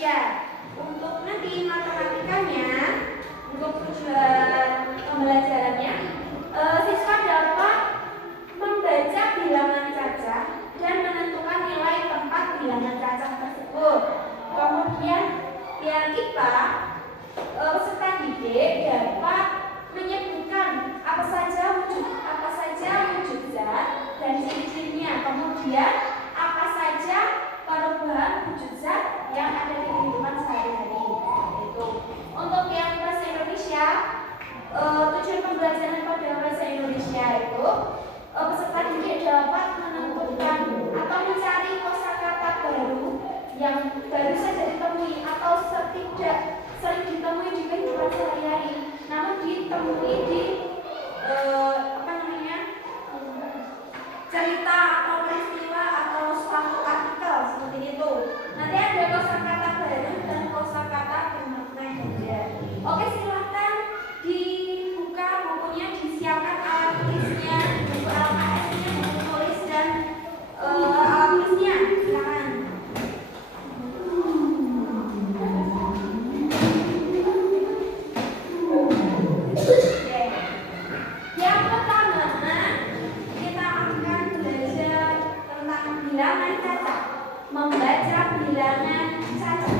Indonesia. Untuk nanti matematikanya, untuk tujuan pembelajarannya, siswa dapat membaca bilangan cacah dan menentukan nilai tempat bilangan cacah tersebut. Kemudian yang IPA, peserta didik dapat menyebutkan apa saja wujud zat dan ciri-cirinya. Kemudian apa saja perubahan wujud zat yang ada di kehidupan sehari-hari. Itu. Untuk yang bahasa Indonesia, tujuan pembelajaran pada bahasa Indonesia itu peserta didik dapat menentukan atau mencari kosakata baru yang baru saja ditemui atau tidak sering ditemui di kehidupan sehari-hari, namun ditemui di cerita atau peristiwa atau suatu artikel seperti itu. Nanti ada kosakata baru dan kosakata bermakna ganda. Oke, silahkan dibuka bukunya, disiapkan alat tulisnya, buku LKS-nya, buku tulis dan alat tulisnya. Silakan. Yang pertama, kita akan belajar tentang bilangan cacah, membaca bilangan cacah.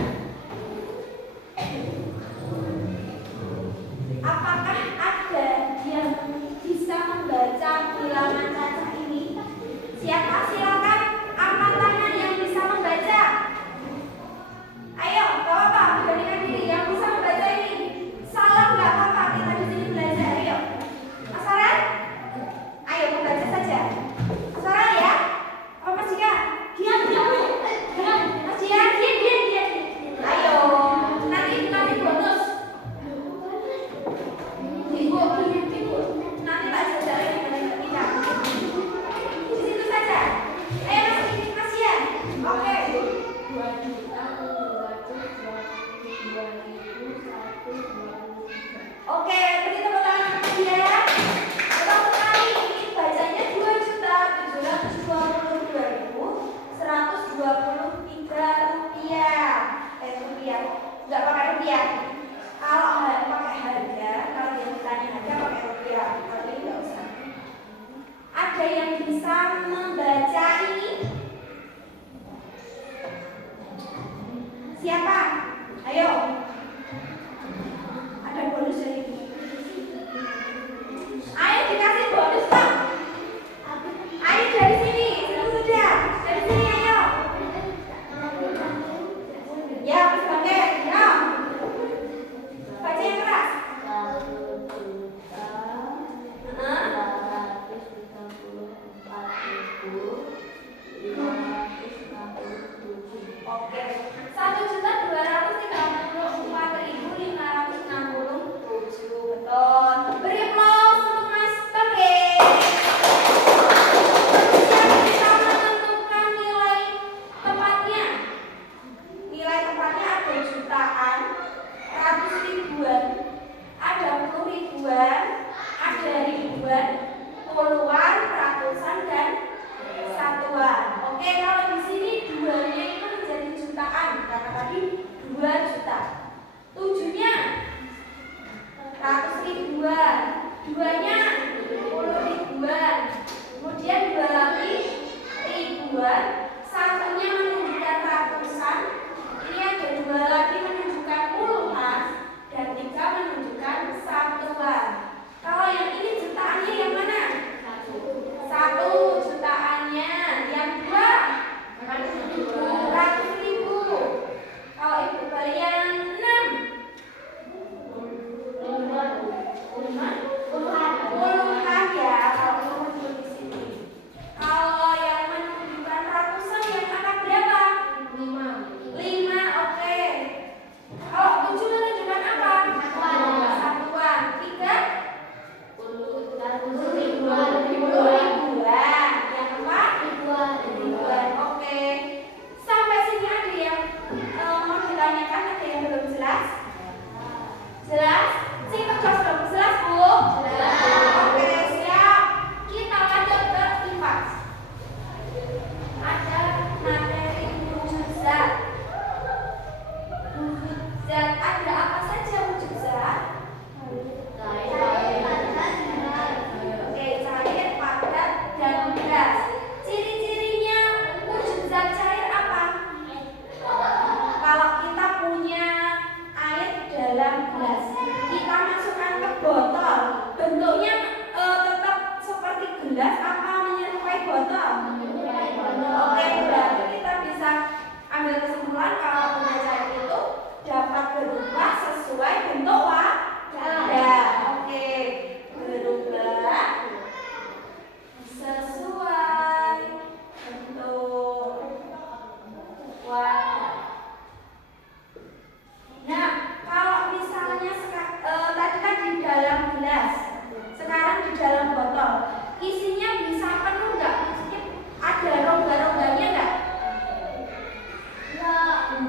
Apakah ada yang bisa membaca bilangan cacah ini? Siapa? Silakan angkat tangan yang bisa membaca. Ayo, gak apa-apa, beranikan diri yang bisa membaca ini. Salah gak apa-apa, kita di sini belajar. Ayo, Mas Farhan, ayo membaca saja. Mas Farhan ya? Apa Mas Jika? Diam. Mas Jika, diam. Ayo, nanti bonus. Ibu. Nanti tak jajarin dengan kita. Di situ saja. Ayo Mas Ian. Oke. Oke, beri tepuk tangan untuk dia. Betul sekali, ini bacanya 2.722.123 rupiah. Rupiah, nggak pakai rupiah. Kalau pakai harga, kalau dia bertanya harga pakai rupiah. Kalau ini nggak usah. Ada yang bisa membaca ini? Siapa? Ayo. Ada bonus dari ini. Ayo dikasih bonus Pak. Ayo dari sini, sudah. Dari sini ayo. Ya, Mas Bangke, ya. Baca yang keras. Oke, 1.234.567. Betul. Beri aplaus untuk Mas Bangke. Siapa bisa menentukan nilai tempatnya? Nilai tempatnya ada jutaan, ratus ribuan, ada puluh ribuan, ada ribuan, puluhan, ratusan, dan satuan. Oke, kalau di sini duanya itu menjadi jutaan karena tadi 2 juta. 7-nya ratus ribuan, 2-nya 10 ribuan, kemudian 2 lagi ribuan, 1-nya menunjukkan ratusan, ini ada 2 lagi menunjukkan puluhan, dan 3 menunjukkan satuan. Kalau yang ini jutaannya yang mana? 1 jutaannya, yang 2 100.000. Kalau ibu kalian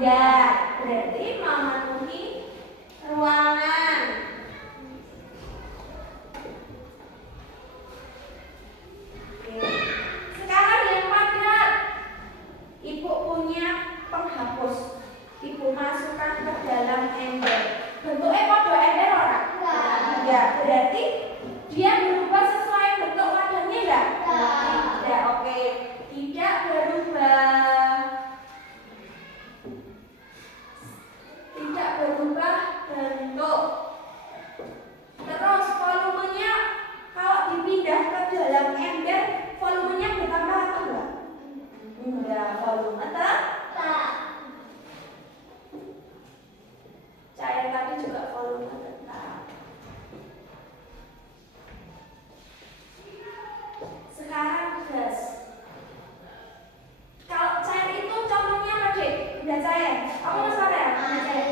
Enggak, berarti memenuhi ruangan. Oke. Sekarang yang padat. Ibu punya penghapus. Ibu masukkan ke dalam ember. Bentuknya kode ember orang? Enggak. Berarti dia berubah sesuai bentuk wadahnya enggak? Tidak. Oke. Tidak berubah. Tidak berubah bentuk. Terus volumenya kalau dipindah ke dalam ember, volumenya bertambah atau enggak? Enggak, volume tetap. Cair tadi juga volume tetap. Sekarang gas. Kalau cair itu contohnya apa, Dek? Udah cair. Kamu mau sore ya? Udah cair.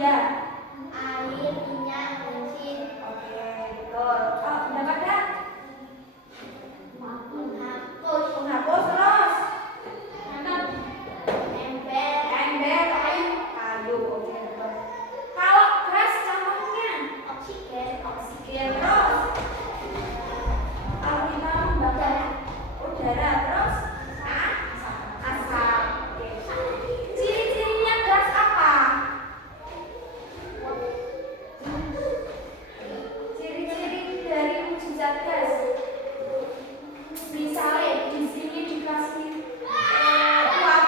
Ya. Air, minyak, bensin. Oke, betul. Oh, udah padat? Penghapus terus. Ember kayu. Oke, betul. Kalau gas contohnya oksigen terus. Kalau kita membakar udara terus asap. Oke. Ciri-cirinya gas apa? Ciri-ciri dari mujizat gas. Misalnya di sini dikasih uap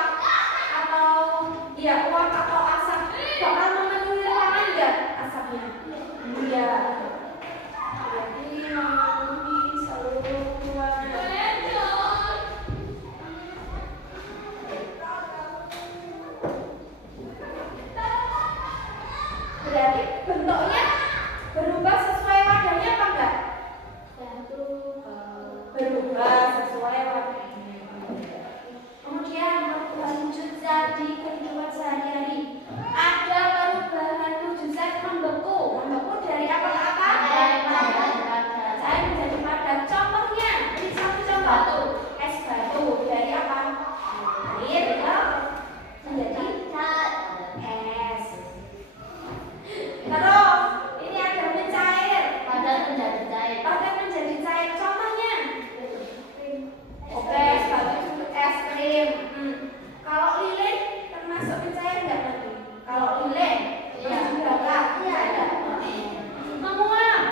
atau uap atau asap, bakal memenuhi ruangan enggak asapnya? Iya. Jadi memenuhi seluruh ruangan. Berarti bentuknya berubah sesuai wadahnya apa enggak? Berubah sesuai wadahnya. Kemudian perubahan wujud zat di kehidupan sehari-hari. Ada perubahan wujud zat membeku. Membeku dari apa ke apa? Cair menjadi padat. Contohnya, ini satu contoh. Es batu dari apa? Air menjadi es. Terus ini ada mencair. Padat menjadi cair. Contohnya, oke, es batu itu es krim. Kalau lilin termasuk mencair enggak nanti? Kalau lilin dibakar, ada. Menguap,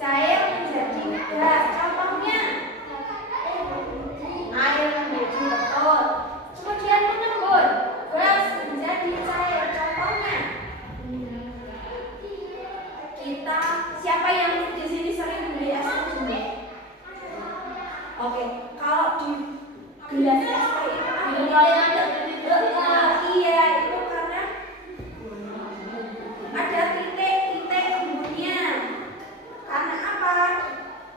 cair menjadi gas. Contohnya, air menjadi betul. Kemudian mengembun, gas menjadi cair. Contohnya, kita siapa yang di sini sering beli es krim? Oke, kalau di gelas es krim itu iya, itu karena ada titik-titik embunnya. Karena apa?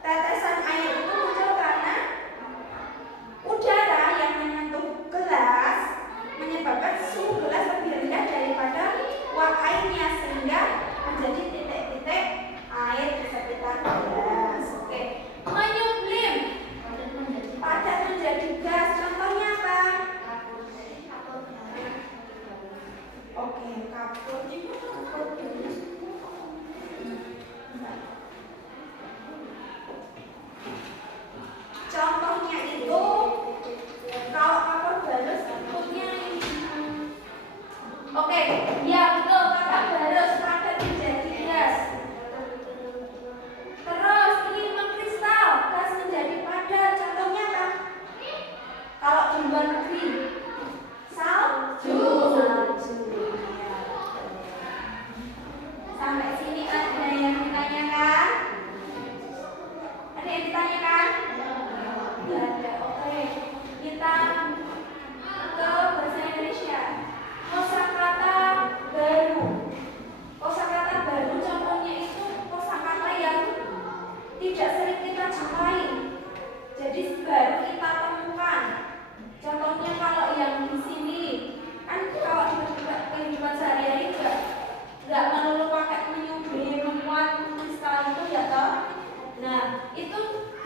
Tetesan air itu muncul karena udara yang menyentuh gelas menyebabkan suhu gelas lebih rendah daripada uap airnya, sehingga menjadi titik-titik air di sekitar gelas. Oke. Menyublim, padat menjadi gas. Contohnya apa? Oke, kapur. Contohnya itu kalau kapur barus bentuknya ini. Oke, ya betul, kapur barus padat menjadi gas. Terus ini mengkristal, gas menjadi padat. Contohnya apa? Kalau di luar negeri, salju. Sampai sini ada yang ditanyakan? Ada yang ditanyakan? Tidak ada. Oke, kita ke bahasa Indonesia. Kosakata baru. Kosakata baru contohnya itu kosakata yang tidak sering kita jumpai. Jadi baru kita temukan. Contohnya kalau yang di sini kan kalau di kehidupan sehari-hari nggak melulu pakai menyublim, memuat, kristal itu ya toh. Nah itu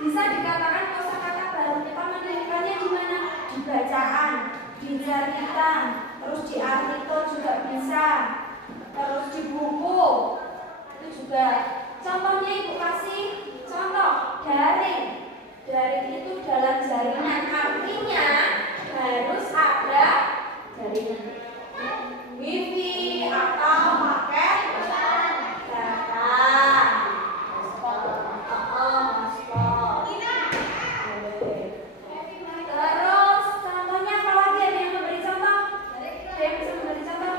bisa dikatakan kosakata baru. Kita menemukannya di mana? Di bacaan. di catatan, terus di artikel juga bisa, terus di buku itu juga. Contohnya ibu kasih contoh daring. Daring itu dalam jaringan, artinya harus ada jaringan wifi atau pakai data. Terus contohnya apa lagi, ada yang memberi contoh? Ada yang bisa memberi contoh?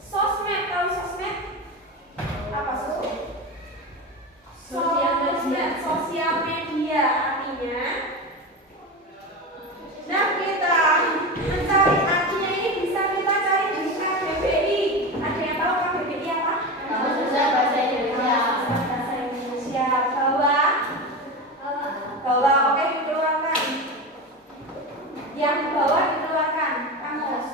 Sosmed, tahu sosmed? Apa sosmed? Sosial media artinya. Nah, kita mencari artinya ini bisa kita cari di KBBI. Ada yang tahu KBBI apa? Bahasa Indonesia. Bawah, oke, dikeluarkan. Yang bawah dikeluarkan. Kamus.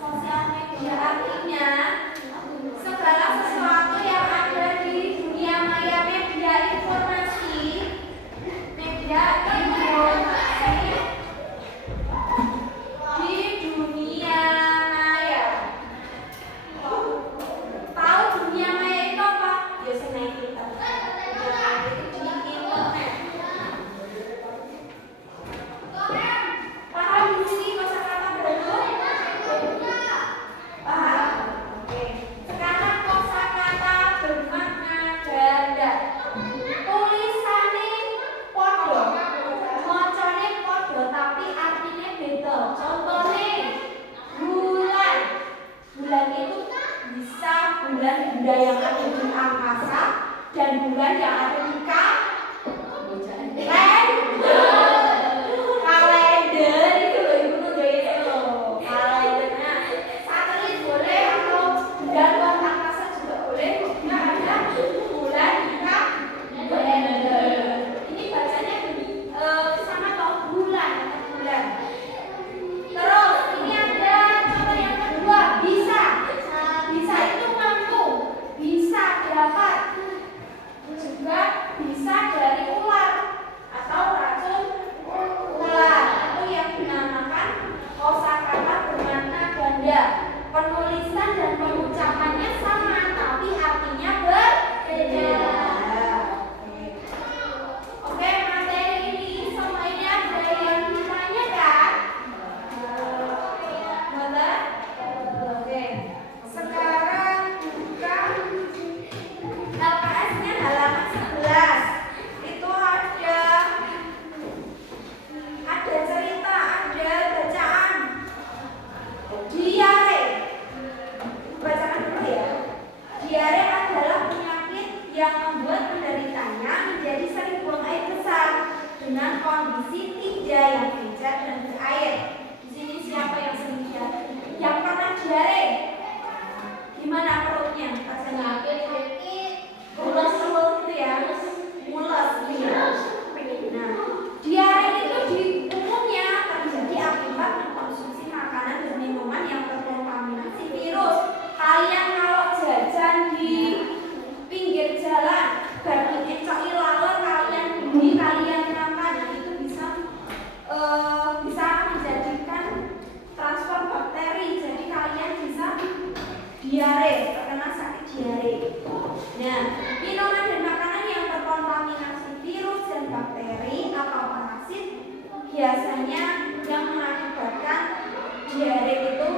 Sosial media artinya segala sesuatu yang ada di dunia maya, media informasi di dunia maya. Tahu dunia maya itu apa? Biasanya kita di internet. Paham di sini kosakata baru? Paham? Oke. Sekarang kosakata bermakna ganda. Tulisannya podo, macane podo tapi artinya beda. Contohnya bulan. Bulan itu bisa bulan benda yang ada di angkasa dan bulan yang ada di kalender itu loh, ibu tuh itu loh kalendernya. Satelit boleh atau benda luar angkasa juga boleh. Nggak ada bulan di kalender. Ini bacanya sama atau bulan atau bulan. Terus ini ada contoh yang kedua, bisa. Bisa itu mampu, bisa dapat, juga bisa dari ular atau racun ular. Itu yang dinamakan kosakata bermakna ganda. Penulisan dan pengucapannya sama tapi artinya berbeda. Oke, materi ini sama ini ada yang ditanyakan? Boleh? Oke. Sekarang buka LKS-nya halaman 11. Itu ada cerita, ada bacaan. Diare. Bacakan dulu ya. Diare adalah penyakit yang membuat penderitanya menjadi sering buang air besar dengan kondisi tinja yang pincang dan berair. Di sini siapa yang sering diare? Yang pernah diare? Gimana perutnya? Rasanya? Mules itu ya? Mules. Nah, diare itu di umumnya terjadi akibat mengkonsumsi makanan dan minuman yang terkontaminasi virus. Kalian kalau jajan di pinggir jalan, baru encok laler kalian beli, kalian makan, itu bisa menjadikan transfer bakteri. Jadi kalian bisa diare, terkena sakit diare. Nah, minuman dan makanan yang terkontaminasi virus dan bakteri atau parasit biasanya yang mengakibatkan diare itu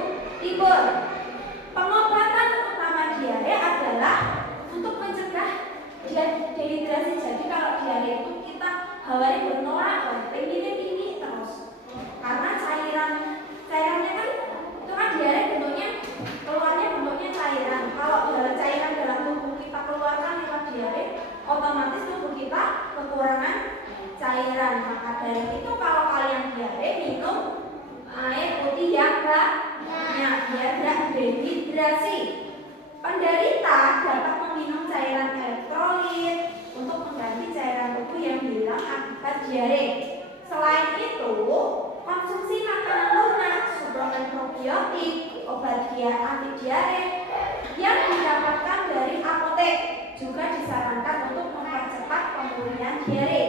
timbul. Pengobatan utama diare adalah untuk mencegah dehidrasi. Jadi kalau diare itu kita hawanya bernorak, pengennya tinggi terus. Karena cairannya kan itu kan diare bentuknya keluarnya bentuknya cairan. Kalau cairan dalam tubuh kita keluarkan lewat diare, otomatis tubuh kita kekurangan cairan. Maka dari itu kalau kalian diare, minum air putih yang banyak biar tidak dehidrasi. Penderita dapat meminum cairan elektrolit untuk mengganti cairan tubuh yang hilang akibat diare. Selain itu, konsumsi makanan lunak, suplemen probiotik, obat anti diare yang didapatkan dari apotek juga disarankan untuk mempercepat pemulihan diare.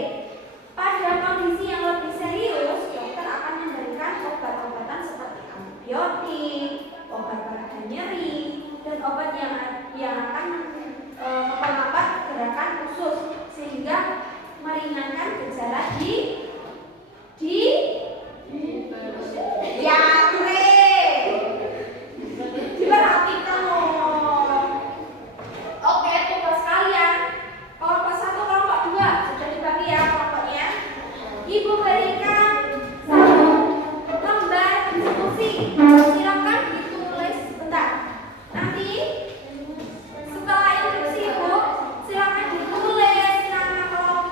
berjalan di ya, keren. Diperhatikan loh. Oke, tugas kalian. Kelompok 1, kelompok 2 sudah dibagi ya kelompoknya. Ibu berikan satu lembar diskusi. Silakan ditulis sebentar. Nanti setelah instruksi Ibu, silakan ditulis nama kelompok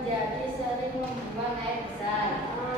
menjadi sering membuang air besar.